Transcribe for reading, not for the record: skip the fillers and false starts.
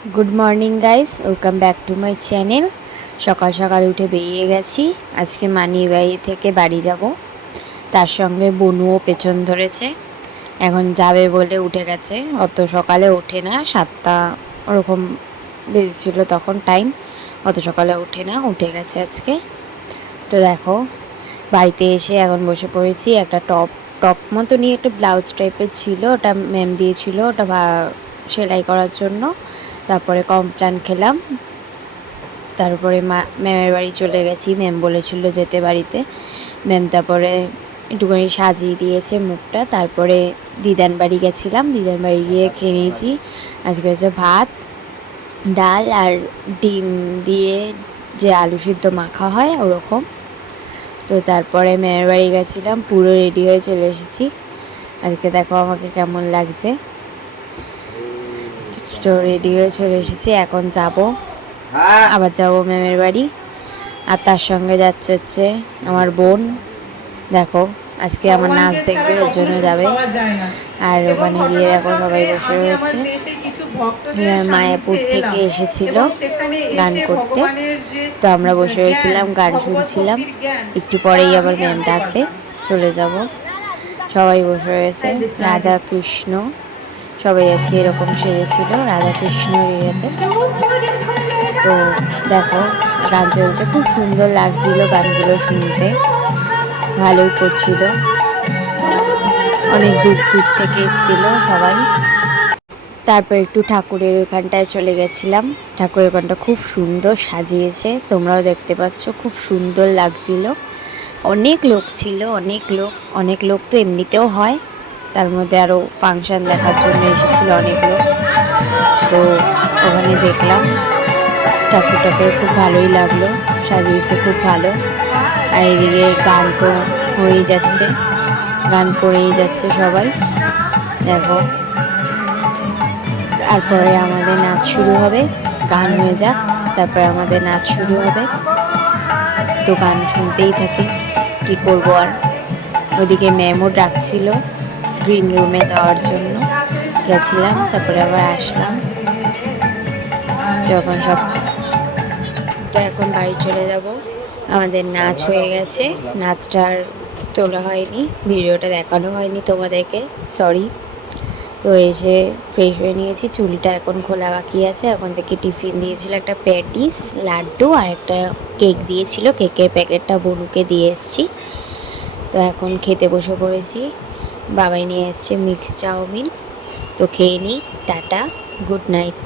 Good morning guys, welcome back to my channel. সকাল সকাল উঠে বেরিয়ে গেছি। আজকে মানির বাড়ি থেকে বাড়ি যাব। তার সঙ্গে বনুও পেছন ধরেছে, এখন যাবে বলে উঠে গেছে। অত সকালে ওঠে না, 7টা ওরকম বেজেছিল তখন টাইম। অত সকালে ওঠে না, উঠে গেছে আজকে। তো দেখো, বাড়িতে এসে এখন বসে পড়েছি। একটা টপ টপ মতো নিয়ে একটা ব্লাউজ টাইপের ছিল, ওটা ম্যাম দিয়েছিল, ওটা সেলাই করার জন্য। তারপরে কমপ্ল্যান খেলাম। তারপরে ম্যামের বাড়ি চলে গেছি, ম্যাম বলেছিল যেতে বাড়িতে। ম্যাম তারপরে একটুখানি সাজিয়ে দিয়েছে মুখটা। তারপরে দিদার বাড়ি গেছিলাম, দিদার বাড়ি গিয়ে খেয়ে নিয়েছি। আজকে হচ্ছে ভাত, ডাল আর ডিম দিয়ে যে আলু সিদ্ধ মাখা হয় ওরকম। তো তারপরে ম্যামের বাড়ি গেছিলাম, পুরো রেডি হয়ে চলে এসেছি। আজকে দেখো আমাকে কেমন লাগছে। তো রেডি হয়ে চলে এসেছি, এখন যাবো, আবার যাবো ম্যামের বাড়ি। আর তার সঙ্গে হচ্ছে আমার বোন। দেখো, আজকে আমার নাচ দেখবে, ওর জন্য যাবে। আর ওখানে গিয়ে দেখো সবাই বসে রয়েছে। মায়াপুর থেকে এসেছিল গান করতে, তো আমরা বসে রয়েছিলাম, গান শুনছিলাম। একটু পরেই আবার ম্যাম ডাকবে, চলে যাব। সবাই বসে রয়েছে, রাধা কৃষ্ণ সবাই আজকে এরকম সেজেছিল, রাধা কৃষ্ণর ইয়েতে। তো দেখো, গান চলছে, খুব সুন্দর লাগছিল গানগুলো শুনতে, ভালোই করছিল। অনেক দূর দূর থেকে এসেছিল সবাই। তারপর একটু ঠাকুরের ওখানটায় চলে গেছিলাম। ঠাকুরের ওখানটা খুব সুন্দর সাজিয়েছে, তোমরাও দেখতে পাচ্ছ, খুব সুন্দর লাগছিল। অনেক লোক ছিল, অনেক লোক তো এমনিতেও হয়, তার মধ্যে আরও ফাংশন দেখার জন্য এসেছিল অনেক লোক। তো ওখানে দেখলাম ঠাকুরটাকে, খুব ভালোই লাগলো, সাজিয়েছে খুব ভালো। আর এদিকে গান তো হয়েই যাচ্ছে, গান করেই যাচ্ছে সবাই। দেখো, তারপরে আমাদের নাচ শুরু হবে, গান হয়ে যাক, তারপরে আমাদের নাচ শুরু হবে। তো গান শুনতেই থাকি, কী করবো আর। ওদিকে ম্যামও ডাকছিল গ্রিন রুমে যাওয়ার জন্য, গেছিলাম, তারপরে আবার আসলাম। যখন সব, তো এখন বাড়ি চলে যাব। আমাদের নাচ হয়ে গেছে, নাচটার তোলা হয়নি, ভিডিওটা দেখানো হয়নি তোমাদেরকে, সরি। তো এসে ফ্রেশ হয়ে নিয়েছি, চুলটা এখন খোলা বাকি আছে। এখন থেকে টিফিন দিয়েছিল একটা প্যাটিস, লাড্ডু আর একটা কেক দিয়েছিল, কেকের প্যাকেটটা বনুকে দিয়ে এসেছি। তো এখন খেতে বসে পড়েছি। বাবাই নিয়ে এসছে মিক্স চাউমিন। তো খেয়ে নিই, টাটা, গুড নাইট।